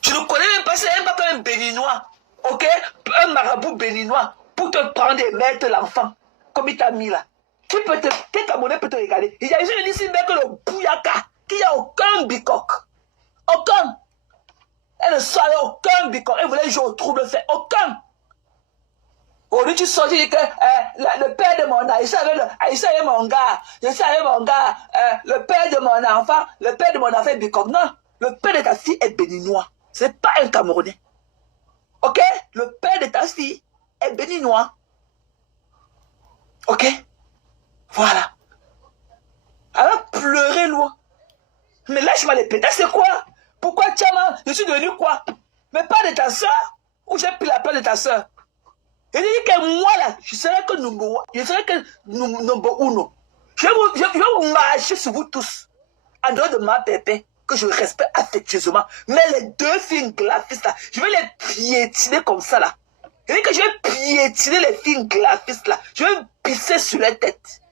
Tu ne connais même pas, c'est même pas un béninois, ok? Un marabout béninois pour te prendre et mettre l'enfant, comme il t'a mis là. Quelle monnaie peut te regarder? Il y a juste ici même que le bouyaka, qu'il n'y a aucun bicoque. Aucun. Elle ne savait aucun bicoque. Elle voulait jouer au trouble fait. Aucun. Au lieu tu sors, tu dis que le père de mon Aïssa est mon gars. Je savais mon gars. Le père de mon enfant est bicoque. Non. Le père de ta fille est béninois. Ce n'est pas un Camerounais. Ok? Le père de ta fille est béninois. Ok? Voilà. Alors pleurer loin. Mais lâche-moi les pétasses, c'est quoi? Pourquoi Tchama? Je suis devenu quoi? Mais pas de ta soeur? Ou j'ai pris la place de ta soeur? Il dit que moi là, je serai que number uno. Je vais vous marcher sur vous tous. En dehors de ma pépé, que je respecte affectueusement. Mais les deux filles graphistes là, je vais les piétiner comme ça là. Il dit que je vais piétiner les filles graphistes là. Je vais pisser sur les têtes.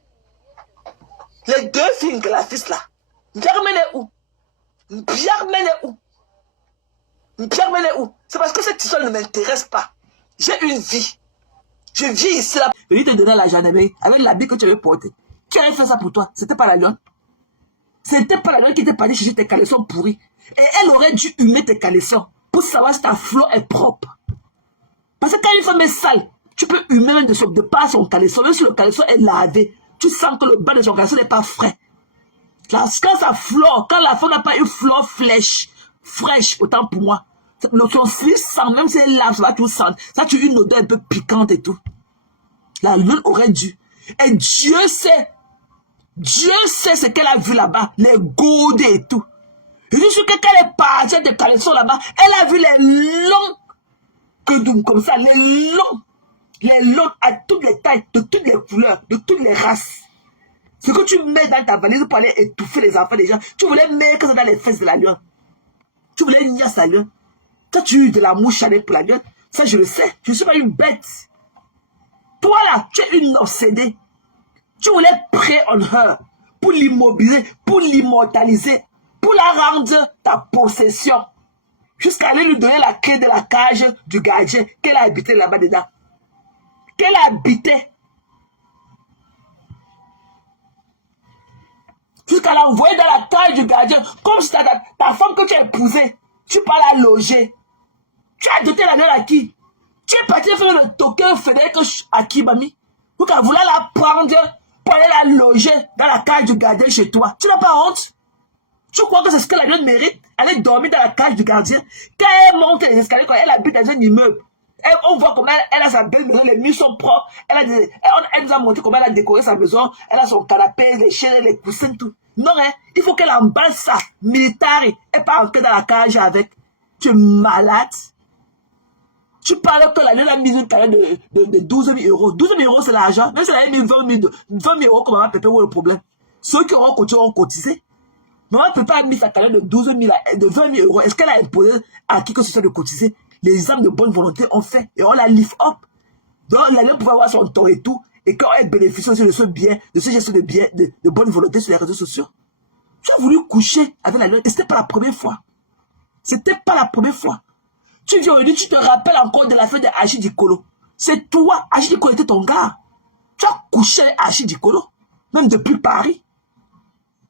Les deux filles graphistes là. Biarmene où? C'est parce que cette histoire ne m'intéresse pas. J'ai une vie. Je vis ici là. Et il te donnait la gendarmerie avec l'habit que tu avais porté. Qui avait fait ça pour toi? C'était pas la lionne. C'était pas la lionne qui était partie chercher tes caleçons pourris. Et elle aurait dû humer tes caleçons pour savoir si ta flot est propre. Parce que quand une femme est sale, tu peux humer même de pas son caleçon. Même si le caleçon est lavé, tu sens que le bas de son caleçon n'est pas frais. Quand ça flore, quand la femme n'a pas une flore fraîche, autant pour moi. Son slip sent, même si elle lave, ça va tout sentir. Ça a une odeur un peu piquante et tout. La lune aurait dû. Et Dieu sait ce qu'elle a vu là-bas, les gourdes et tout. Je dis que quand elle est partie de caleçon là-bas, elle a vu les longs, comme ça, les longs à toutes les tailles, de toutes les couleurs, de toutes les races. Ce que tu mets dans ta valise pour aller étouffer les enfants des gens, tu voulais mettre ça dans les fesses de la lionne. Tu voulais nier sa lionne. Toi, tu as eu de la mouche pour la lionne. Ça, je le sais. Je ne suis pas une bête. Toi, là, tu es une obsédée. Tu voulais pray on her pour l'immobiliser, pour l'immortaliser, pour la rendre ta possession. Jusqu'à aller lui donner la clé de la cage du gardien qu'elle a habité là-bas dedans. Qu'elle a habité. Jusqu'à l'envoyer dans la cage du gardien, comme si ta femme que tu as épousée, tu peux la loger. Tu as doté la gueule à qui? Tu es parti faire le token Frédéric à qui, mamie? Pour qu'elle voulait la prendre pour aller la loger dans la cage du gardien chez toi. Tu n'as pas honte? Tu crois que c'est ce que la gueule mérite? Aller dormir dans la cage du gardien? Quand elle monte les escaliers, quand elle habite dans un immeuble, on voit comment elle a sa belle maison, les murs sont propres. Elle nous a montré comment elle a décoré sa maison. Elle a son canapé, les chaises, les coussins, tout. Non, hein, il faut qu'elle emballe ça, militaire, et pas entrer dans la cage avec. Tu es malade. Tu parles que la lune a mis une taille de 12 000 euros. 12 000 euros, c'est l'argent. Même si elle a mis 20 000 euros, comment maman Pépé, où est le problème? Ceux qui auront continué ont cotisé. Maman Pépé a mis sa taille de 20 000 euros. Est-ce qu'elle a imposé à qui que ce soit de cotiser? Les hommes de bonne volonté ont fait et on la lift up. Donc la lune pouvait avoir son temps et tout. Et quand elle bénéficie aussi de ce bien, de ce geste de bonne volonté sur les réseaux sociaux. Tu as voulu coucher avec la lune et c'était pas la première fois. C'était pas la première fois. Tu viens aujourd'hui, tu te rappelles encore de la fête de Achille Dikolo. C'est toi, Achille Dikolo était ton gars. Tu as couché avec Achille Dikolo, même depuis Paris.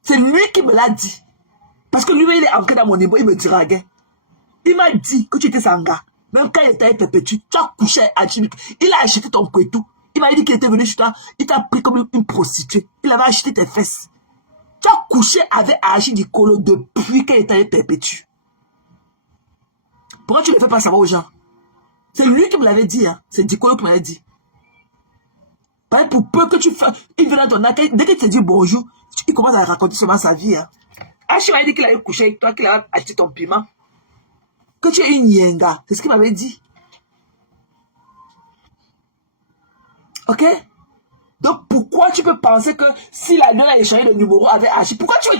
C'est lui qui me l'a dit. Parce que lui, il est entré dans mon niveau, il me draguait. Il m'a dit que tu étais son gars. Même quand il était petit, tu as couché avec Achille Dikolo. Il a acheté ton couetou. Il m'a dit qu'il était venu chez toi, il t'a pris comme une prostituée. Il avait acheté tes fesses. Tu as couché avec Achille Dikolo depuis qu'il était perpétué. Pourquoi tu ne le fais pas savoir aux gens? C'est lui qui me l'avait dit, hein. C'est Dikolo qui me l'avait dit. Pour peu que tu fasses, il vient dans ton accueil, dès qu'il te dit bonjour, il commence à raconter seulement sa vie. Hein. Achille m'a dit qu'il avait couché avec toi, qu'il avait acheté ton piment. Que tu es une yenga. C'est ce qu'il m'avait dit. Ok? Donc pourquoi tu peux penser que si la nana a échangé le numéro avec Achille, pourquoi tu veux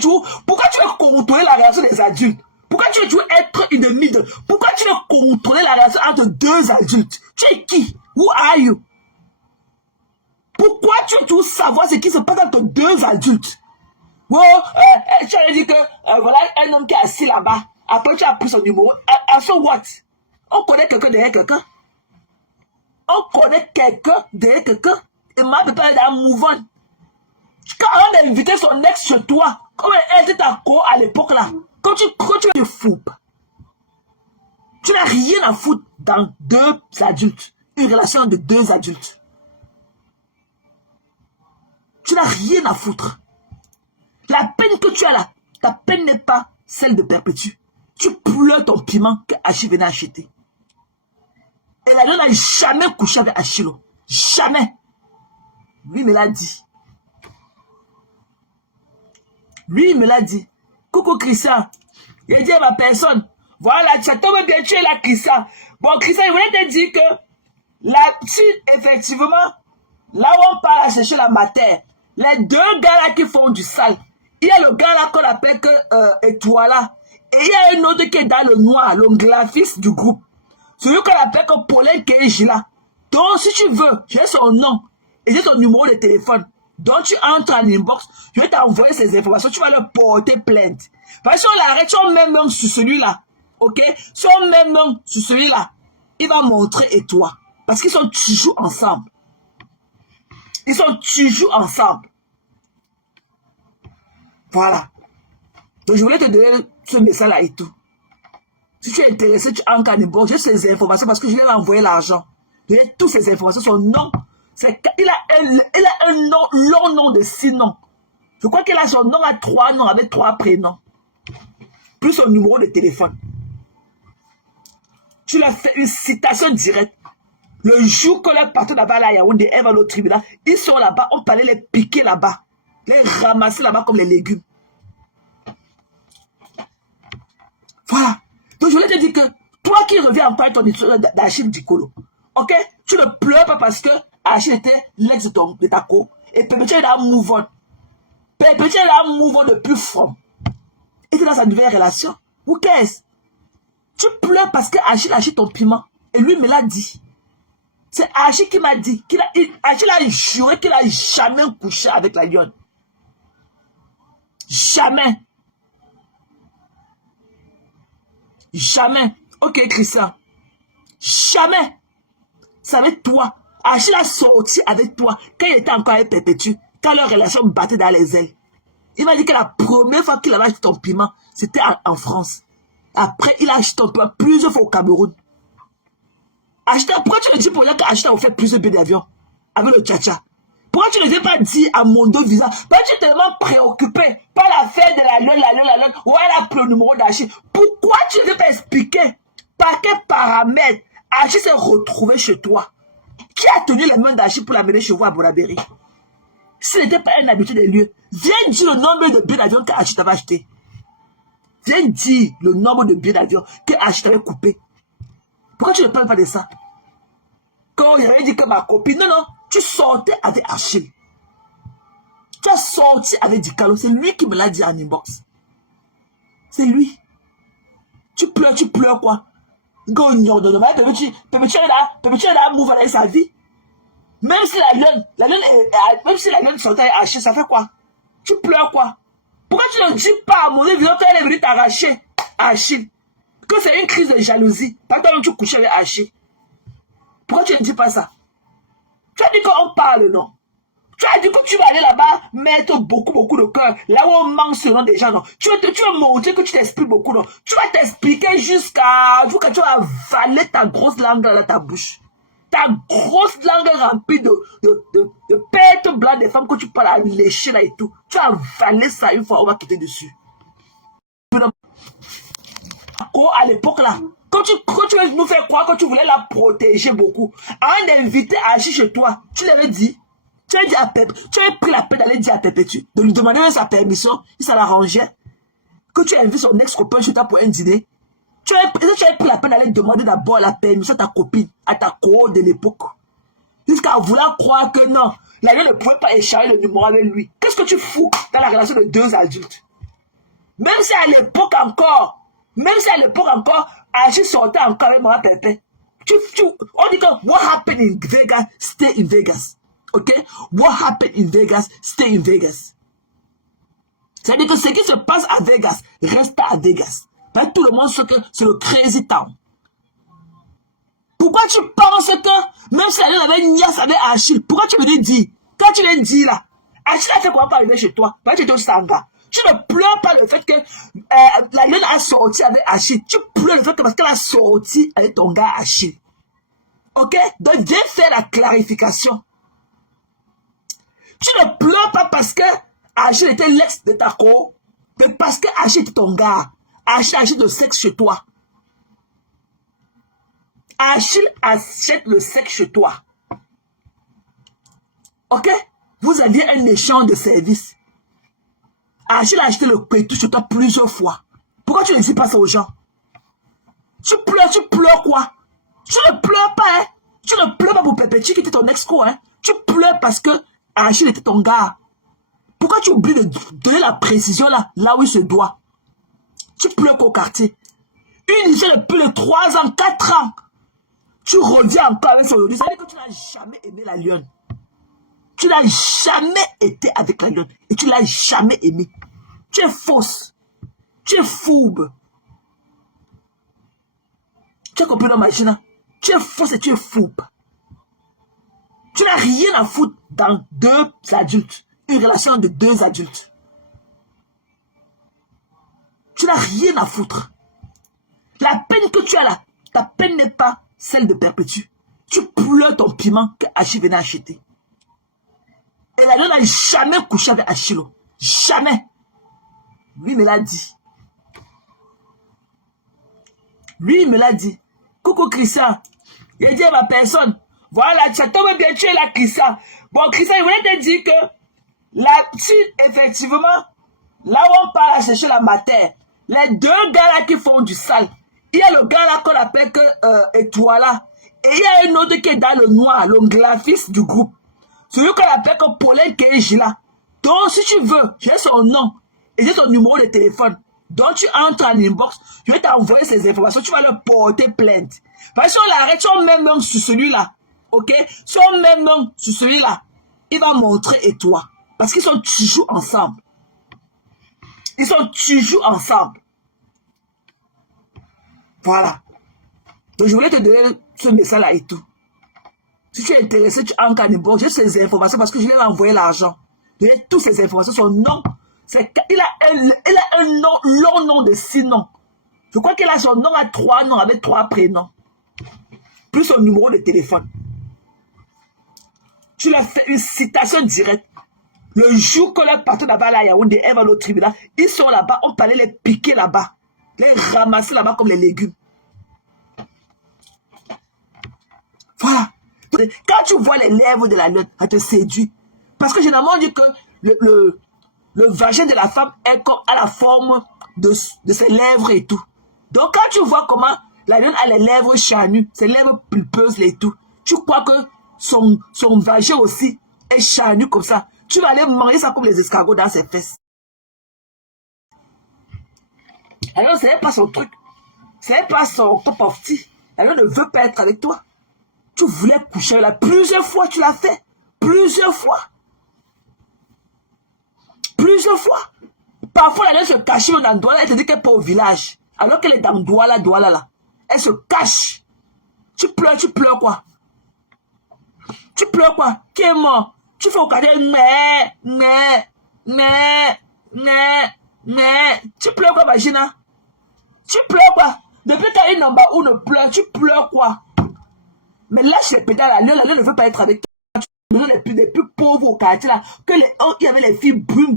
contrôler la réaction des adultes? Pourquoi tu veux être une mythe? Pourquoi tu veux contrôler la relation entre deux adultes? Tu es qui? Who are you? Pourquoi tu veux savoir ce qui se passe entre deux adultes? Oh, tu as dit que voilà un homme qui est assis là-bas. Après, tu as pris son numéro. À so what? On connaît quelqu'un derrière quelqu'un. On connaît quelqu'un derrière quelqu'un. Et ma peut pas dans mouvement. Quand on a invité son ex chez toi, comme elle était ta co à l'époque là, quand tu te fous, tu n'as rien à foutre dans deux adultes. Une relation de deux adultes. Tu n'as rien à foutre. La peine que tu as là, ta peine n'est pas celle de Perpétue. Tu pleures ton piment que Achille venait acheter. Et la n'a jamais couché avec Achilo. Jamais. Lui me l'a dit. Lui me l'a dit. Coucou Christian. Il dit à ma personne. Voilà, ça tombe bien, tu es là, Christian. Bon, Christian, il voulait te dire que là, si effectivement, là où on part à chercher la matière, les deux gars là qui font du sale, il y a le gars là qu'on appelle que Étoile. Et il y a un autre qui est dans le noir, le graphiste du groupe. Celui qu'on appelle que Paulin Keiji là. Donc, si tu veux, j'ai son nom et j'ai son numéro de téléphone. Donc, tu entres en inbox, je vais t'envoyer ces informations, tu vas leur porter plainte. Parce que si on l'arrête, si on met même sur celui-là, ok? Si on met même sur celui-là, il va montrer et toi. Parce qu'ils sont toujours ensemble. Ils sont toujours ensemble. Voilà. Donc, je voulais te donner ce message-là et tout. Si tu es intéressé, tu entres en inbox, j'ai ces informations parce que je vais envoyer l'argent. J'ai toutes ces informations, son nom. Il a un nom, long nom de 6 noms. Je crois qu'il a son nom à 3 noms avec 3 prénoms. Plus son numéro de téléphone. Tu leur fais une citation directe. Le jour que leur partenaire là-bas à Yaoundé, elle va au tribunal, ils sont là-bas, on parlait les piquer là-bas, les ramasser là-bas comme les légumes. Voilà. Donc je voulais te dire que toi qui reviens encore avec ton histoire d'Achille Dikolo, ok? Tu ne pleures pas parce que Achille était l'ex de ta co. Et Perpétue est là mouvant. Perpétue est là mouvant de plus fort. Et tu es dans sa nouvelle relation. Who cares? Tu pleures parce que Achille a acheté ton piment. Et lui me l'a dit. C'est Achille qui m'a dit. Achille a juré qu'il n'a jamais couché avec la lionne. Jamais. Jamais. Ok, Christian. Jamais. C'est avec toi. Achille a sorti avec toi quand il était encore avec Perpétue. Quand leur relation battait dans les ailes. Il m'a dit que la première fois qu'il avait acheté ton piment, c'était en France. Après, il a acheté ton piment plusieurs fois au Cameroun. Pourquoi tu ne dis pour rien qu'Achille a fait plusieurs billets d'avion avec le tcha-tcha? Pourquoi tu ne viens pas dire à Mondo Visa? Pourquoi tu es tellement préoccupé par l'affaire de la lune, où elle a pris le numéro d'Achille? Pourquoi tu ne viens pas expliquer par quel paramètre Achille s'est retrouvé chez toi? Qui a tenu les mains d'Achille pour l'amener chez vous à Bonabéry? S'il n'était pas un habitué des lieux, viens dire le nombre de billets d'avion qu'Achille t'avait acheté. Viens dire le nombre de billets d'avion qu'Achille t'avait coupé. Pourquoi tu ne parles pas de ça? Quand il avait dit que ma copine, non, tu sortais avec Achille. Tu as sorti avec Dikalo. C'est lui qui me l'a dit en inbox. C'est lui. Tu pleures quoi? Perpétue est là, mouve avec sa vie. Même si la lionne sortait avec Achille, ça fait quoi? Tu pleures quoi? Pourquoi tu ne dis pas à mon évident qu'elle est venue t'arracher Achille? Que c'est une crise de jalousie. Par exemple, tu couches avec Achille. Pourquoi tu ne dis pas ça? Tu as dit qu'on parle, non? Tu as dit que tu vas aller là-bas mettre beaucoup de cœur. Là où on manque ce nom des gens, non? Tu vas montrer que tu t'expliques beaucoup, non? Tu vas t'expliquer jusqu'à que tu vas avaler ta grosse langue dans ta bouche. Ta grosse langue remplie de pètes blancs des femmes que tu parles à lécher là et tout. Tu vas avaler ça une fois, on va quitter dessus. À l'époque là, quand tu veux nous faire croire que tu voulais la protéger beaucoup, avant d'inviter Achille chez toi, tu l'avais dit, tu avais dit à Pep, tu avais pris la peine d'aller dire à Perpétue, de lui demander sa permission, si ça l'arrangeait, que tu invites son ex-copain chez toi pour un dîner. Tu avais pris la peine d'aller demander d'abord la permission à ta copine, à ta co de l'époque. Jusqu'à vouloir croire que non, la ne pouvait pas échanger le numéro avec lui. Qu'est-ce que tu fous dans la relation de deux adultes? Même si à l'époque encore, Achille sortait encore avec moi, Pépé. On dit que what happened in Vegas, stay in Vegas. Ok? What happened in Vegas, stay in Vegas. C'est-à-dire que ce qui se passe à Vegas, reste à Vegas. Ben, tout le monde sait que c'est le crazy town. Pourquoi tu penses que, même si la lune avait niasse avec Achille, pourquoi tu me dis, quand tu l'as dit là, Achille a fait quoi pour arriver chez toi? Parce que tu es au Sanga. Tu ne pleures pas le fait que la lune a sorti avec Achille. Tu pleures le fait que parce qu'elle a sorti avec ton gars Achille. Ok? Donc viens faire la clarification. Tu ne pleures pas parce que Achille était l'ex de ta co, mais parce que Achille était ton gars. Achille de sexe chez toi. Achille achète le sexe chez toi. Ok? Vous aviez un échange de services. Achille a acheté le pétou chez toi plusieurs fois. Pourquoi tu ne dis pas ça aux gens? Tu pleures quoi? Tu ne pleures pas, hein? Tu ne pleures pas pour Pépéchi qui était ton ex-co, hein? Tu pleures parce que Achille était ton gars. Pourquoi tu oublies de donner la précision là où il se doit? Tu pleures qu'au quartier. Une histoire de plus de 3 ans, 4 ans. Tu reviens encore avec son audio. Ça veut dire que tu n'as jamais aimé la lionne. Tu n'as jamais été avec la lionne. Et tu ne l'as jamais aimé. Tu es fausse. Tu es fourbe. Tu as compris dans ma chine? Tu es fausse et tu es fourbe. Tu n'as rien à foutre dans 2 adultes. Une relation de 2 adultes. Tu n'as rien à foutre. La peine que tu as là, ta peine n'est pas celle de Perpétue. Tu pleures ton piment que Achille venait acheter. Et la lionne n'a jamais couché avec Achille. Jamais. Lui me l'a dit. Lui me l'a dit. Coucou Christian. Il dit à ma personne, voilà, ça tombe bien, tu es là Christian. Bon Christian, il voulait te dire que là, si effectivement, là où on part chercher la matière, les 2 gars là qui font du sale, il y a le gars là qu'on appelle que Étoile là, et il y a un autre qui est dans le noir, le graphiste du groupe. Celui qu'on appelle que Paulin Keji là. Donc si tu veux, j'ai son nom et j'ai son numéro de téléphone. Donc tu entres en inbox, je vais t'envoyer ces informations, tu vas leur porter plainte. Parce que si on l'arrête, si on met même sur celui-là, ok? Si on met même sur celui-là, il va montrer et toi. Parce qu'ils sont toujours ensemble. Ils sont toujours ensemble. Voilà. Donc je voulais te donner ce message-là et tout. Si tu es intéressé, tu entres en inbox, j'ai ces informations parce que je lui ai envoyé l'argent. J'ai toutes ces informations, son nom. Il a un nom, long nom de 6 noms. Je crois qu'il a son nom à 3 noms avec 3 prénoms. Plus son numéro de téléphone. Tu leur fais une citation directe. Le jour que leur patron va aller à Yaoundé, elle va au tribunal, ils sont là-bas, on parlait les piquer là-bas. Les ramasser là-bas comme les légumes. Voilà. Quand tu vois les lèvres de la lionne, ça te séduit. Parce que généralement, on dit que le vagin de la femme est comme à la forme de ses lèvres et tout. Donc, quand tu vois comment la lionne a les lèvres charnues, ses lèvres pulpeuses et tout, tu crois que son vagin aussi est charnu comme ça. Tu vas aller manger ça comme les escargots dans ses fesses. Alors, ce n'est pas son truc. Ce n'est pas son top of tea. Elle ne veut pas être avec toi. Tu voulais coucher là. Plusieurs fois, tu l'as fait. Plusieurs fois. Plusieurs fois. Parfois, elle se cache dans Douala. Elle te dit qu'elle n'est pas au village. Alors qu'elle est dans Douala là. Elle se cache. Tu pleures quoi? Tu pleures quoi? Qui est mort? Tu fais au quartier, tu pleures quoi, Magina? Tu pleures quoi? Depuis qu'elle est en bas ou ne pleure, tu pleures quoi? Mais lâche les pédales, la lune ne veut pas être avec toi. Les plus pauvres au quartier là, il y avait les filles brune.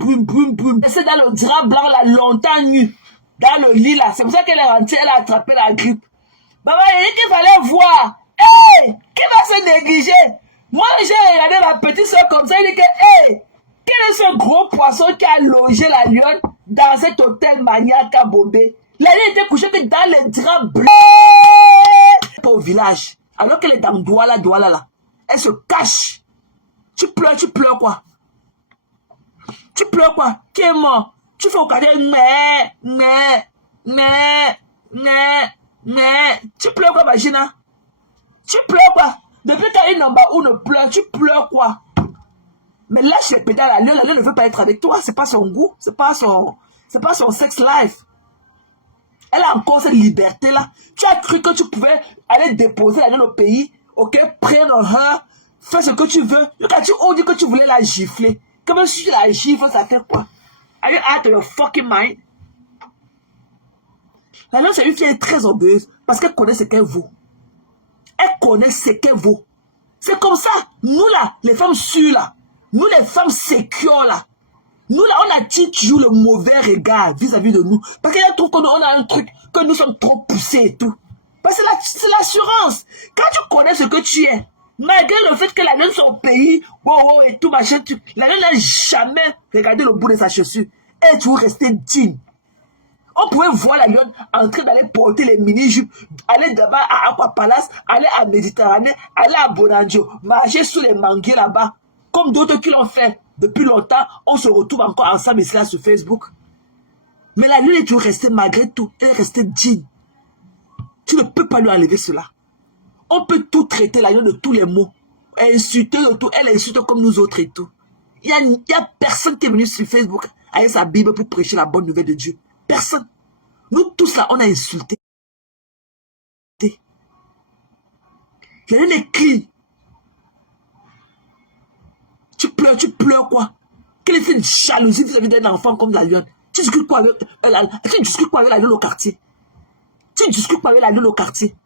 C'est dans le drap blanc là, longtemps nu, dans le lit là. C'est pour ça qu'elle est rentrée, elle a attrapé la grippe. Maman, il dit qu'il fallait voir. Hey, qui va se négliger? Moi, j'ai regardé ma petite soeur comme ça, il dit que, hey, quel est ce gros poisson qui a logé la lionne dans cet hôtel maniaque à Bobé? La lionne était couchée que dans les draps blancs. Pas au village. Alors qu'elle est dans Douala là. Elle se cache. Tu pleures quoi? Tu pleures quoi? Qui est mort? Tu fais au quartier, tu pleures quoi, Magina? Tu pleures quoi? Depuis qu'elle est en bas ou ne pleure, tu pleures quoi? Mais lâche les pédales, la lionne ne veut pas être avec toi. C'est pas son goût. C'est pas son sex life. Elle a encore cette liberté-là. Tu as cru que tu pouvais aller déposer la lune au pays, ok, prendre her, fais ce que tu veux. Quand tu oses dire que tu voulais la gifler, comme si tu la gifles, ça fait quoi? Are you out of your fucking mind? La lune, c'est une fille très orgueilleuse parce qu'elle connaît ce qu'elle vaut. Elle connaît ce qu'elle vaut. C'est comme ça. Nous là, les femmes sûres là, nous les femmes sécures là, nous là, on attire toujours le mauvais regard vis-à-vis de nous. Parce qu'il y a un truc qu'on a un truc, que nous sommes trop poussés et tout. Parce que c'est l'assurance. Quand tu connais ce que tu es, malgré le fait que la lune soit au pays, wow, et tout machin, la lune n'a jamais regardé le bout de sa chaussure. Elle est toujours restée digne. On pouvait voir la lionne en train d'aller porter les mini-jupes, aller d'abord à Aqua Palace, aller à Méditerranée, aller à Bonandio, marcher sous les manguiers là-bas. Comme d'autres qui l'ont fait depuis longtemps, on se retrouve encore ensemble ici là sur Facebook. Mais la lune est toujours restée malgré tout, elle est restée digne. Tu ne peux pas lui enlever cela. On peut tout traiter la lune de tous les mots, insulter de tout, elle insulte comme nous autres et tout. Il y a personne qui est venu sur Facebook avec sa Bible pour prêcher la bonne nouvelle de Dieu. Personne. Nous tous là, on a insulté. La lune est clean. Tu pleures quoi? Quelle est cette jalousie vis-à-vis d'un enfant comme la lune? Tu discutes quoi avec la lune au quartier? Tu discutes quoi avec la lune au quartier?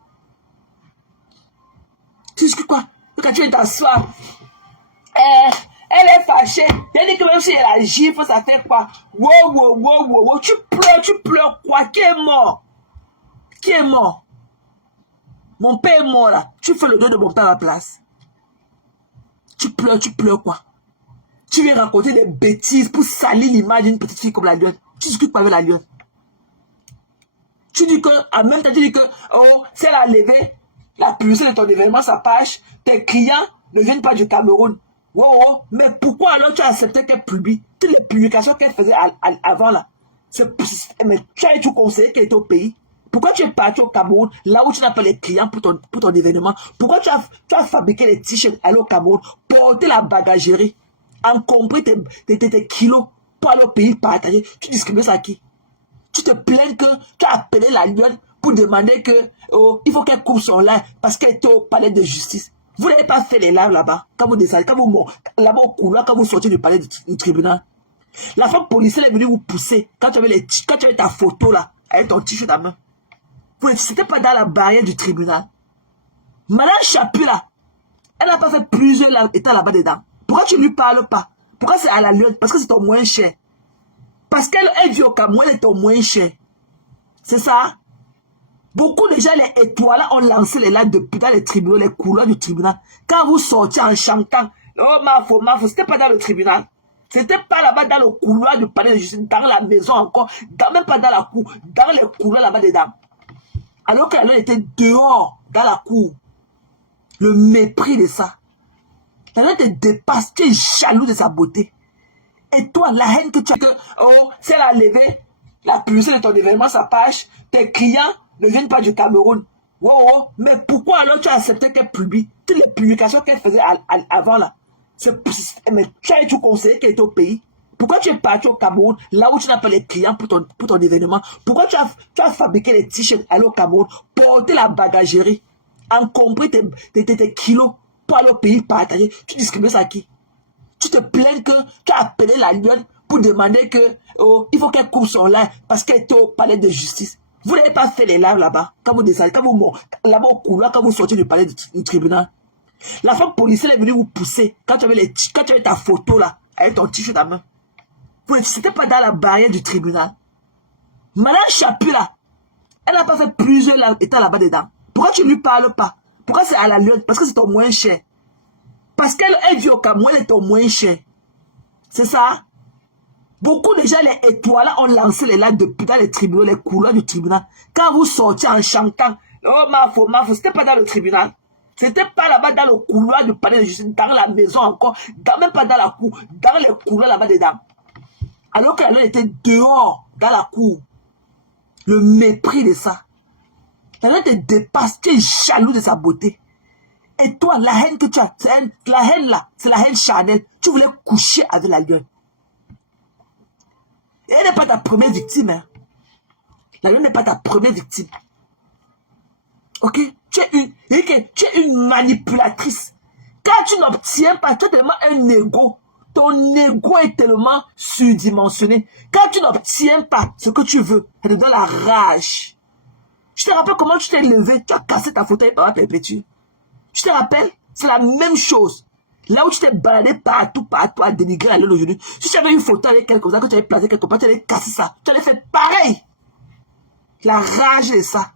Tu discutes quoi? Quand tu es t'asseoir, elle est fâchée. Elle dit que même si elle a gifle, ça fait quoi? Wow. Tu pleures quoi? Qui est mort? Qui est mort? Mon père est mort là. Tu fais le deuil de mon père à la place. Tu pleures quoi? Tu viens raconter des bêtises pour salir l'image d'une petite fille comme la lionne. Tu discutes pas avec la lionne. Tu dis que, en même temps, tu dis que, oh, si elle a levé la publicité de ton événement, sa page, tes clients ne viennent pas du Cameroun. Wow, mais pourquoi alors tu as accepté qu'elle publie toutes les publications qu'elle faisait avant là? Mais tu as tout conseillé qu'elle était au pays. Pourquoi tu es parti au Cameroun, là où tu n'as pas les clients pour ton événement? Pourquoi tu as fabriqué les t-shirts, aller au Cameroun, porter la bagagerie, encombrer tes kilos pour aller au pays partager? Tu discrimines ça à qui? Tu te plains que tu as appelé la lionne pour demander que, oh, il faut qu'elle coupe son live parce qu'elle était au palais de justice. Vous n'avez pas fait les lives là-bas, quand vous descendez, là-bas au couloir, quand vous sortez du palais du tribunal. La femme policière est venue vous pousser quand tu avais ta photo là, avec ton t-shirt à main. C'était pas dans la barrière du tribunal. Madame Chapu là, elle n'a pas fait plusieurs états là-bas dedans. Pourquoi tu ne lui parles pas? Pourquoi c'est à la lionne? Parce que c'est ton moins cher. Parce qu'elle vit au Cameroun, elle est ton moins cher. C'est ça? Beaucoup de gens, les étoiles, ont lancé les lives depuis dans les tribunaux, les couloirs du tribunal. Quand vous sortiez en chantant, oh, Mafo, c'était pas dans le tribunal. C'était pas là-bas dans le couloir du palais de justice, dans la maison encore, même pas dans la cour, dans les couloirs là-bas dedans. Alors qu'elle était dehors, dans la cour. Le mépris de ça. Elle te dépasse, tu es jaloux de sa beauté. Et toi, la haine que tu as, oh, si elle a levé la publicité de ton événement, sa page, tes clients ne viennent pas du Cameroun. Wow, mais pourquoi alors tu as accepté qu'elle publie toutes les publications qu'elle faisait avant là? Mais tu as tout conseillé qu'elle était au pays. Pourquoi tu es parti au Cameroun, là où tu n'as pas les clients pour ton événement? Pourquoi tu as fabriqué les t-shirts, aller au Cameroun, porter la bagagerie, encombrer tes kilos pour aller au pays partager? Tu discrimines ça à qui? Tu te plains que tu as appelé la lionne pour demander que, oh, il faut qu'elle coupe son live parce qu'elle était au palais de justice. Vous n'avez pas fait les lives là-bas, quand vous descendez, là-bas au couloir, quand vous sortez du palais du tribunal. La femme policière est venue vous pousser quand tu avais ta photo là, avec ton t-shirt à main. C'était pas dans la barrière du tribunal. Madame Chapu là, elle n'a pas fait plusieurs états là-bas dedans. Pourquoi tu ne lui parles pas? Pourquoi c'est à la lionne? Parce que c'est ton moins cher. Parce qu'elle vit au Cameroun, elle est ton moins cher. C'est ça? Beaucoup de gens, les étoiles, ont lancé les lives depuis dans les tribunaux, les couloirs du tribunal. Quand vous sortiez en chantant, oh, Mafo, c'était pas dans le tribunal. C'était pas là-bas dans le couloir du palais de justice, dans la maison encore, même pas dans la cour, dans les couloirs là-bas dedans. Alors qu'elle était dehors, dans la cour. Le mépris de ça. Elle te dépasse, tu es jaloux de sa beauté. Et toi, la haine que tu as, la haine là, c'est la haine charnelle. Tu voulais coucher avec la lionne. Et elle n'est pas ta première victime. Hein. La lionne n'est pas ta première victime. Ok? Tu es une manipulatrice. Quand tu n'obtiens pas, tu as tellement un ego. Ton ego est tellement surdimensionné. Quand tu n'obtiens pas ce que tu veux, ça te donne la rage. Je te rappelle comment tu t'es levé, tu as cassé ta fauteuil par la perpétue. Tu te rappelles? C'est la même chose. Là où tu t'es baladé partout à dénigrer la lune aujourd'hui. Si tu avais une photo avec quelque chose, que tu avais placé quelque part, tu allais casser ça. Tu allais faire pareil. La rage est ça.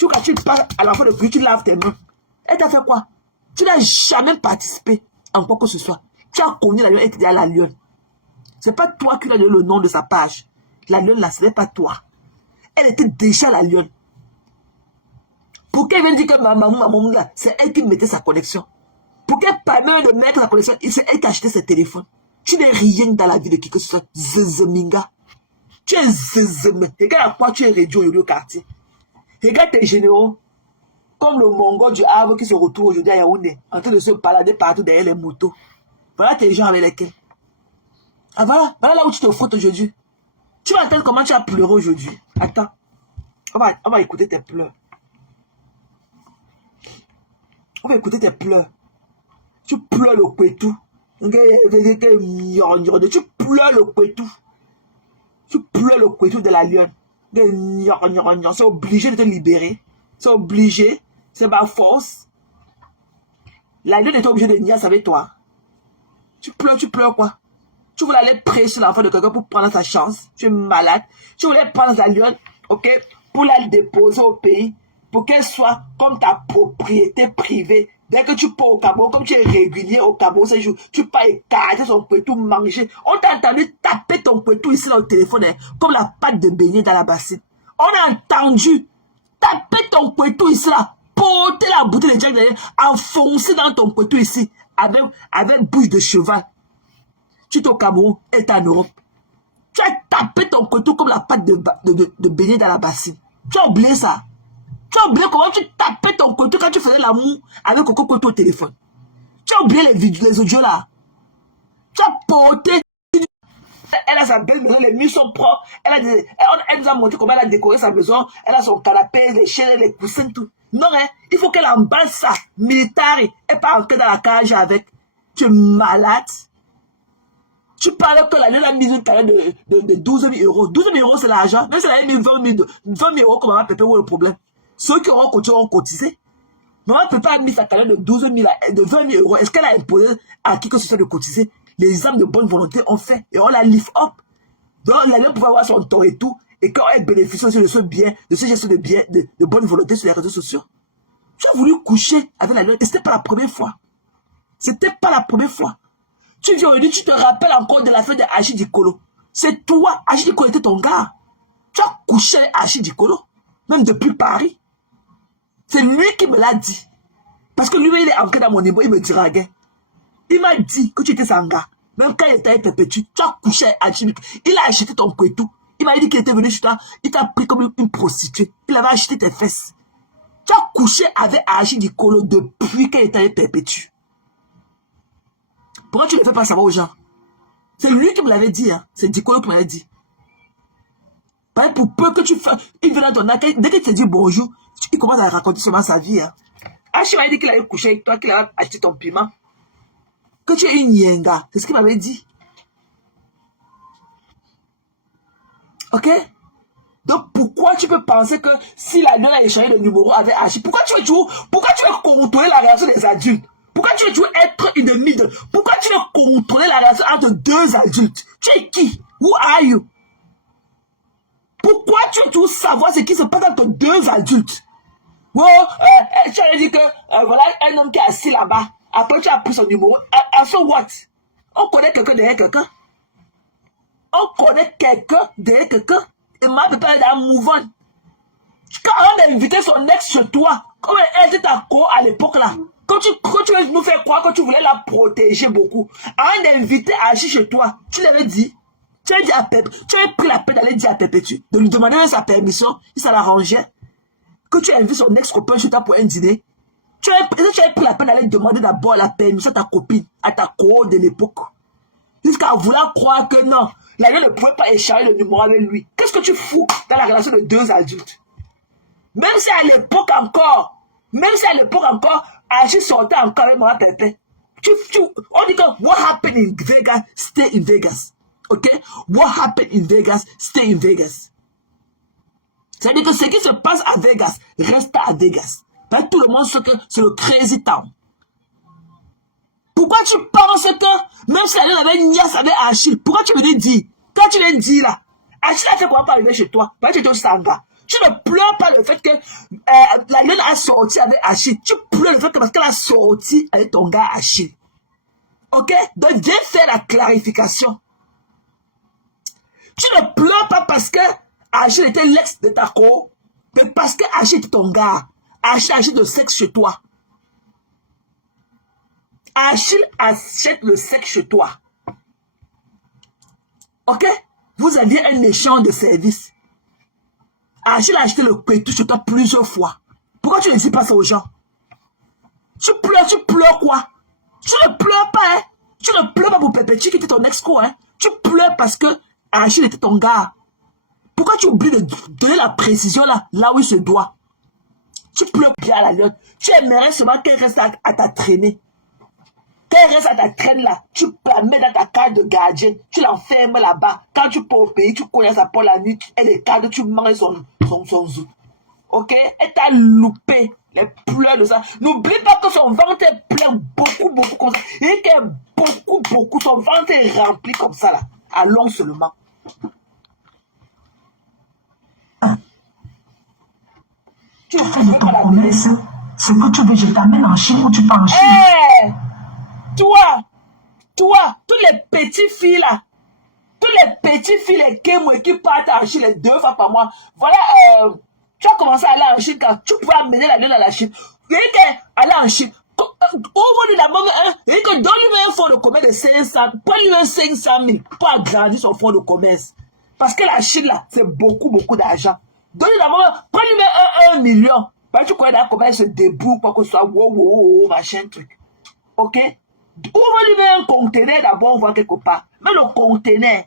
Quand tu parles à la fin de pluie, tu laves tes mains. Elle t'a fait quoi? Tu n'as jamais participé en quoi que ce soit. Tu as connu la lionne et tu dis à la lionne. C'est pas toi qui as donné le nom de sa page. La lionne là, ce n'est pas toi. Elle était déjà la lionne. Pour qu'elle vienne dire que ma maman là, c'est elle qui mettait sa connexion. Pour qu'elle permette de mettre sa connexion, c'est elle qui a acheté ses téléphones. Tu n'es rien dans la vie de qui que ce soit. Zezeminga. Tu es zezeme. Regarde à quoi tu es réduit aujourd'hui au quartier. Regarde tes généraux. Comme le Mongol du Havre qui se retrouve aujourd'hui à Yaoundé, en train de se balader partout derrière les motos. Voilà tes gens avec lesquels. Ah voilà là où tu te frottes aujourd'hui. Tu vas entendre comment tu as pleuré aujourd'hui. Attends. On va écouter tes pleurs. On va écouter tes pleurs. Tu pleures le couetou. Tu pleures le couetou. Tu pleures le couetou de la lionne. C'est obligé de te libérer. C'est obligé. C'est ma force. La lionne était obligée de nier avec toi. Tu pleures quoi? Tu voulais aller prêcher sur l'enfant de quelqu'un pour prendre sa chance. Tu es malade. Tu voulais prendre la lionne, ok, pour la déposer au pays, pour qu'elle soit comme ta propriété privée. Dès que tu pars au Cameroun, comme tu es régulier au Cameroun, ces jours, tu pars écarter son couteau, manger. On t'a entendu taper ton couteau ici dans le téléphone, hein, comme la pâte de beignet dans la bassine. On a entendu taper ton couteau ici là, porter la bouteille de Jack derrière, enfoncer dans ton couteau ici, avec bouche de cheval. Tu es au Cameroun et tu es en Europe. Tu as tapé ton couteau comme la pâte de beignet dans la bassine. Tu as oublié ça. Tu as oublié comment tu tapais ton couteau quand tu faisais l'amour avec Coco Couteau au téléphone. Tu as oublié les audios là. Tu as porté. Elle a sa belle maison, les murs sont propres. Elle nous a montré comment elle a décoré sa maison. Elle a son canapé, les chaînes, les coussins, tout. Non, hein, il faut qu'elle emballe ça, militaire, et pas entrer dans la cage avec. Tu es malade. Tu parles que la lune a mis une carrière de 12 000 euros. 12 000 euros, c'est l'argent. Même si elle a mis 20 000 euros, comme Maman Pépé, où est le problème? Ceux qui auront cotisé. Maman Pépé a mis sa carrière de 20 000 euros. Est-ce qu'elle a imposé à qui que ce soit de cotiser? Les hommes de bonne volonté ont fait. Et on la lift up. Donc, la lune pouvait avoir son temps et tout. Et quand elle bénéficie aussi de ce bien, de ce geste de bonne volonté sur les réseaux sociaux. Tu as voulu coucher avec la lune. Et c'était pas la première fois. C'était pas la première fois. Tu viens aujourd'hui, tu te rappelles encore de l'affaire de Achille Dikolo. C'est toi, Achille Dikolo était ton gars. Tu as couché avec Achille Dikolo, même depuis Paris. C'est lui qui me l'a dit. Parce que lui, il est entré dans mon niveau, il me draguait. Il m'a dit que tu étais son gars. Même quand il était avec Perpétue, tu as couché avec Achille. Il a acheté ton couteau. Il m'a dit qu'il était venu chez toi, il t'a pris comme une prostituée. Il avait acheté tes fesses. Tu as couché avec Achille Dikolo depuis qu'il était avec Perpétue. Pourquoi tu ne le fais pas savoir aux gens? C'est lui qui me l'avait dit, hein. C'est Dikolo qui me l'avait dit. Pour peu que tu fasses, il vient dans ton accueil, dès qu'il te dit bonjour, il commence à raconter seulement sa vie. Hein. Achille m'a dit qu'il avait couché avec toi, qu'il avait acheté ton piment. Que tu es une yenga. C'est ce qu'il m'avait dit. Ok? Donc pourquoi tu peux penser que si la nana a échangé le numéro avec Achille, pourquoi tu veux contrôler la réaction des adultes? Pourquoi tu veux être une demi de... Pourquoi tu veux contrôler la relation entre deux adultes? Tu es qui? Who are you? Pourquoi tu veux tout savoir ce qui se passe entre deux adultes? Oh, tu as dit que voilà un homme qui est assis là-bas. Après tu as pris son numéro. So what? On connaît quelqu'un derrière quelqu'un. On connaît quelqu'un derrière quelqu'un. Et ma papa est dans move on. Quand on a invité son ex chez toi, comme elle était ta co à l'époque là. Quand tu veux nous faire croire que tu voulais la protéger beaucoup, avant d'inviter à agir chez toi, tu l'avais dit, tu avais dit à Pépé, tu avais pris la peine d'aller dire à Pépé, de lui demander sa permission, si ça l'arrangeait, que tu invites son ex-copain chez toi pour un dîner, tu avais pris la peine d'aller demander d'abord la permission à ta copine, à ta co de l'époque, jusqu'à vouloir croire que non, La Lune ne pouvait pas échanger le numéro avec lui. Qu'est-ce que tu fous dans la relation de deux adultes? Même si à l'époque encore, Achille sortait encore avec Maman Pépé. On dit que what happened in Vegas, stay in Vegas. Ok? What happened in Vegas, stay in Vegas. C'est-à-dire que ce qui se passe à Vegas, reste à Vegas. Tout le monde sait que c'est le crazy town. Pourquoi tu penses que, même si la Lune avait niasse avec Achille, pourquoi tu venais dire? Quand tu l'as dit là, Achille a fait pourquoi pas arriver chez toi? Parce que tu es au Sanga. Tu ne pleures pas le fait que la Lune a sorti avec Achille. Tu pleures le fait que parce qu'elle a sorti avec ton gars Achille. Ok? Donc viens faire la clarification. Tu ne pleures pas parce que Achille était l'ex de ta co, mais parce que Achille était ton gars. Achille achète le sexe chez toi. Achille achète le sexe chez toi. Ok? Vous aviez un échange de services. Achille a acheté le pétou chez toi plusieurs fois. Pourquoi tu ne dis pas ça aux gens? Tu pleures quoi? Tu ne pleures pas, hein? Tu ne pleures pas pour Pépéti qui était ton ex-co, hein? Tu pleures parce que Achille était ton gars. Pourquoi tu oublies de donner la précision là où il se doit? Tu pleures bien à la Lune. Tu aimerais seulement qu'elle reste à ta traînée. Qu'elle reste à ta traîne là. Tu la mets dans ta cage de gardien. Tu l'enfermes là-bas. Quand tu pars au pays, tu connais sa peau la nuit. Elle est cadre, tu manges son zou. Ok? Elle t'a loupé les pleurs de ça. N'oublie pas que son ventre est plein beaucoup comme ça. Et que beaucoup, son ventre est rempli comme ça là. Allons seulement. Tu fais de ton commerce ce que tu veux, je t'amène en Chine ou tu pars en Chine. Hey, toi, tous les petits filles là, les Kémoué qui partent en Chine les 2 fois par mois, voilà, tu as commencé à aller en Chine quand tu pouvais amener la Lune à la Chine. Il y a aller en Chine. Ouvre-lui la main, il y a donne-lui un fonds de commerce de 500, prends-lui un 500 000 pour agrandir son fonds de commerce. Parce que la Chine là, c'est beaucoup d'argent. Donne-lui la main, prends-lui 1 million. Parce que tu connais comment elle se débrouille pour que ce soit wow, machin truc. Ok? Ouvre-lui un conteneur d'abord, on voit quelque part. Mais le conteneur,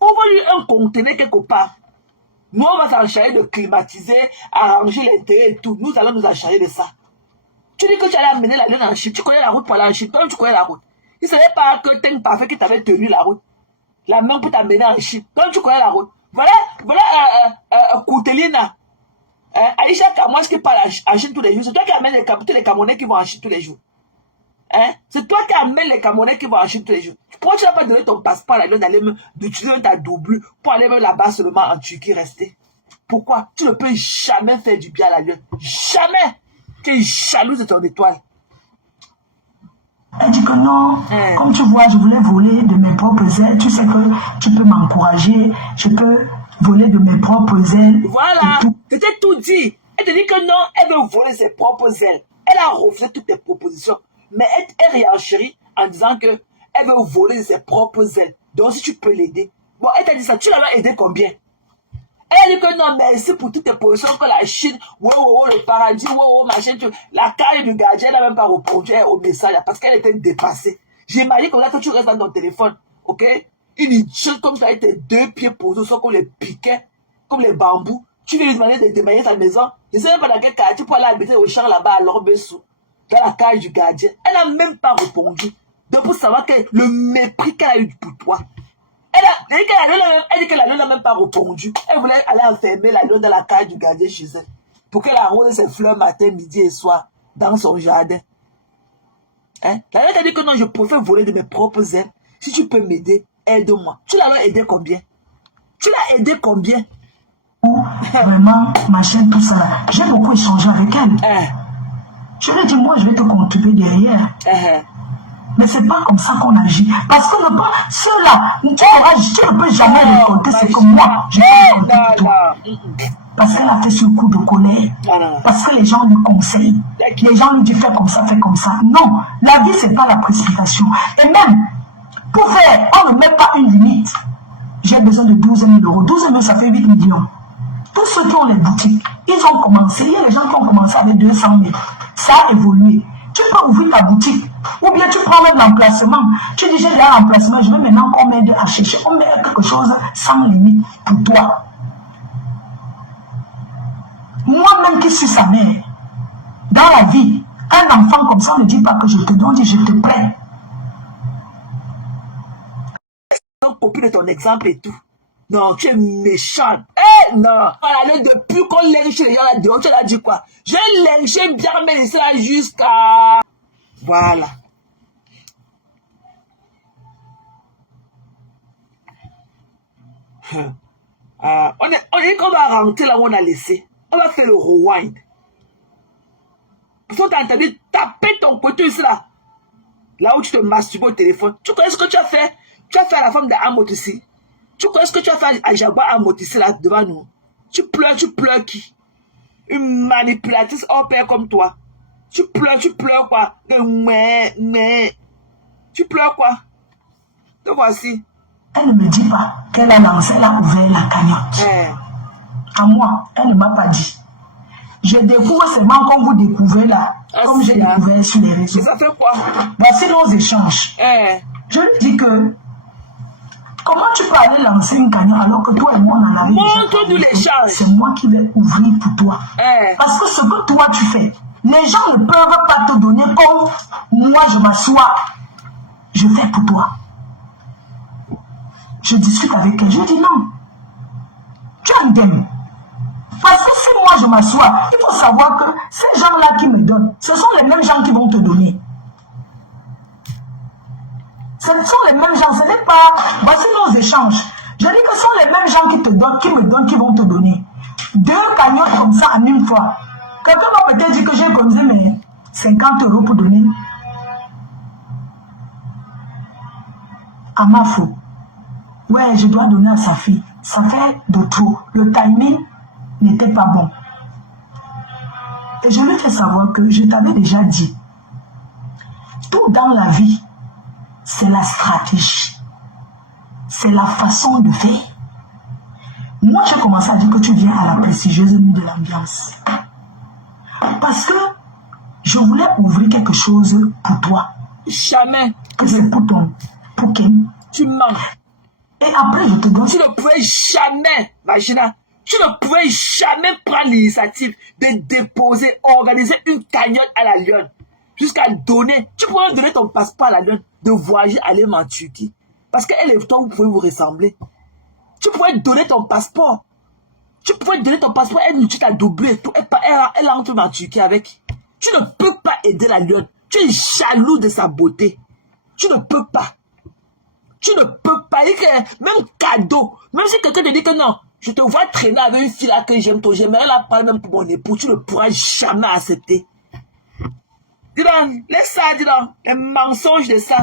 ouvre-lui un conteneur quelque part. Nous, on va s'en charger de climatiser, arranger les terres et tout. Nous allons nous en charger de ça. Tu dis que tu allais amener la Lune en Chine. Tu connais la route pour aller en Chine. Toi, tu connais la route. Il ne savait pas que Teng Parfait qui t'avait tenu la route. La main pour t'amener en Chine. Toi, tu connais la route. Voilà Koutelina. Aïcha Kamouas qui parle en Chine tous les jours. C'est toi qui amènes tous les Camerounais qui vont en Chine tous les jours. C'est toi qui amènes les Camerounais qui vont en Chine tous les jours. Pourquoi tu n'as pas donné ton passeport à la Lune d'aller d'utiliser ta double pour aller même là-bas seulement en Turquie rester? Pourquoi? Tu ne peux jamais faire du bien à la Lune. Jamais. Tu es jalouse de ton étoile. Elle dit que non, comme tu vois, je voulais voler de mes propres ailes. Tu sais que tu peux m'encourager, je peux voler de mes propres ailes. Voilà, je t'ai tout dit. Elle te dit que non, elle veut voler ses propres ailes. Elle a refusé toutes tes propositions. Mais elle réenchérit en disant que elle veut voler ses propres ailes. Donc si tu peux l'aider. Bon, elle t'a dit ça, tu l'avais aidé combien? Elle a dit que non, merci pour toutes tes positions que la Chine, le paradis, machin, la carte du gardien, elle n'a même pas répondu au message parce qu'elle était dépassée. J'imagine comme ça que tu restes dans ton téléphone, ok? Une chose comme ça avec tes 2 pieds posés, soit comme les piquets, comme les bambous. Tu viens lui demander de démailler sa maison. Je ne sais même pas dans quel cas, tu peux aller habiter au champ là-bas à l'Orbessou, dans la cage du gardien. Elle n'a même pas répondu. Donc pour savoir que le mépris qu'elle a eu pour toi. Elle dit que la Lune n'a même pas répondu. Elle voulait aller enfermer la Lune dans la cage du gardien chez elle. Pour qu'elle arrose ses fleurs matin, midi et soir dans son jardin. La Lune a dit que non, je préfère voler de mes propres ailes. Si tu peux m'aider, aide-moi. Tu l'as aidé combien? Vraiment, machin, tout ça. J'ai beaucoup échangé avec elle. Je lui ai dit, moi, je vais te contribuer derrière. Mais c'est pas comme ça qu'on agit. Parce que ceux-là, tu ne peux jamais récolter ce que moi, je peux récolter pour toi. Parce qu'elle a fait ce coup de colère. Parce que les gens lui conseillent. Les gens lui disent, fais comme ça, fais comme ça. Non, la vie, c'est pas la précipitation. Et même, pour faire, on ne met pas une limite. J'ai besoin de 12 000 euros. 12 000, ça fait 8 millions. Tous ceux qui ont les boutiques, ils ont commencé. Il y a des gens qui ont commencé avec 200 000. Ça a évolué. Tu peux ouvrir ta boutique Ou bien tu prends même l'emplacement. Tu dis, j'ai déjà l'emplacement, je vais maintenant qu'on m'aide à chercher. On met quelque chose sans limite pour toi. Moi-même qui suis sa mère, dans la vie, un enfant comme ça ne dit pas que je te donne, je te prête. Copie de ton exemple et tout. Non, tu es méchante. Non. Voilà, depuis qu'on lynche les gens là-dedans, tu as dit quoi? Je lynché bien, mais ça jusqu'à... Voilà. On est qu'on va rentrer là où on a laissé. On va faire le rewind. Parce qu'on t'a entendu taper ton côté ici là. Là où tu te masturbes au téléphone. Tu connais ce que tu as fait? Tu as fait à la femme d'Amot ici. Tu connais ce que tu as fait à Jaguar Amot ici là devant nous. Tu pleures qui? Une manipulatrice hors pair comme toi. Tu pleures quoi? Mais. Tu pleures quoi? Te voici. Elle ne me dit pas qu'elle a lancé, elle a ouvert la cagnotte. À moi, elle ne m'a pas dit. Je découvre seulement comme vous découvrez là, comme j'ai découvert sur les réseaux. Ça fait quoi? Voici nos échanges. Je lui dis que, comment tu peux aller lancer une cagnotte alors que toi et moi on en avait montre-nous l'échange. C'est moi qui vais ouvrir pour toi. Parce que ce que toi tu fais, les gens ne peuvent pas te donner comme moi je m'assois, je fais pour toi. Je discute avec elle, je dis non. Tu as une dème. Parce que si moi je m'assois, il faut savoir que ces gens-là qui me donnent, ce sont les mêmes gens qui vont te donner. Ce sont les mêmes gens, ce n'est pas... Voici nos échanges. Je dis que ce sont les mêmes gens qui te donnent, qui me donnent, qui vont te donner. 2 cagnottes comme ça en une fois. Quelqu'un va peut-être dire que j'ai économisé mes 50 € pour donner. À ma faute. Ouais, je dois donner à sa fille. Ça fait de trop. Le timing n'était pas bon. Et je lui fais savoir que je t'avais déjà dit. Tout dans la vie, c'est la stratégie. C'est la façon de faire. Moi, j'ai commencé à dire que tu viens à la prestigieuse nuit de l'ambiance. Parce que je voulais ouvrir quelque chose pour toi. Jamais. C'est pour ton... Pour Ken. Tu mens. Et après, je te donne... Tu ne pourrais jamais, Magina, tu ne pourrais jamais prendre l'initiative de déposer, organiser une cagnotte à la Lyon. Jusqu'à donner. Tu pourrais donner ton passeport à la Lyon de voyager, aller en Turquie. Parce qu'elle et toi, vous pouvez vous ressembler. Tu pourrais donner ton passeport. Tu pourrais donner ton passeport, elle tu t'as doublé et tout. Elle entre en Turquie avec. Tu ne peux pas aider la Lyon. Tu es jaloux de sa beauté. Tu ne peux pas. Tu ne peux pas dire que même cadeau, même si quelqu'un te dit que non, je te vois traîner avec une fille là que j'aime, j'aimerais la parler même pour mon époux, tu ne pourras jamais accepter. Dis donc, laisse ça, dis donc, les mensonges de ça.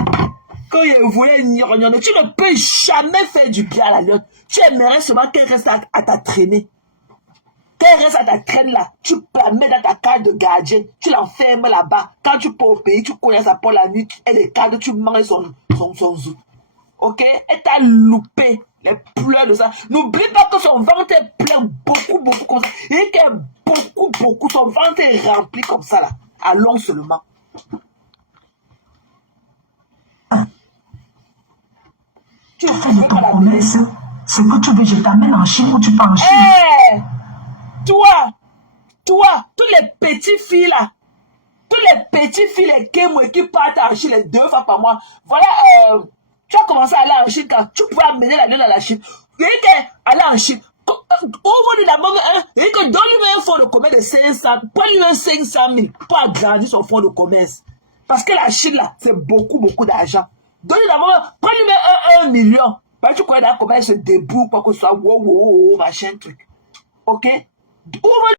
Quand il voulait gnogner, tu ne peux jamais faire du bien à la Lyon. Tu aimerais seulement qu'elle reste à ta traînée. Qu'elle reste à ta traîne là, tu la mets dans ta carte de gardien, tu l'enfermes là-bas. Quand tu pars au pays, tu connais sa porte la nuit, elle est cadre, tu manges son zou. Ok? Elle t'a loupé les pleurs de ça. N'oublie pas que son ventre est plein, beaucoup comme ça. Et qu'elle beaucoup, son ventre est rempli comme ça là. Allons seulement. Tu as fait de ton commerce ce que tu veux, je t'amène en Chine ou tu pars en Chine. Hey, toi, tous les petits filles là, les Kémoué qui partent en Chine les 2 fois par mois, voilà, tu as commencé à aller en Chine quand tu pouvais amener la lune à la Chine. Et aller en Chine, ouvre-lui la banque, et que donne-lui un fonds de commerce de 500, prends-lui un 500 000 pour agrandir son fonds de commerce. Parce que la Chine là, c'est beaucoup d'argent. Donne-lui la banque, prends-lui 1 million. Tu connais dans comment elle se débrouille, quoi que ce soit, wow, machin, truc. Ok? Ouvre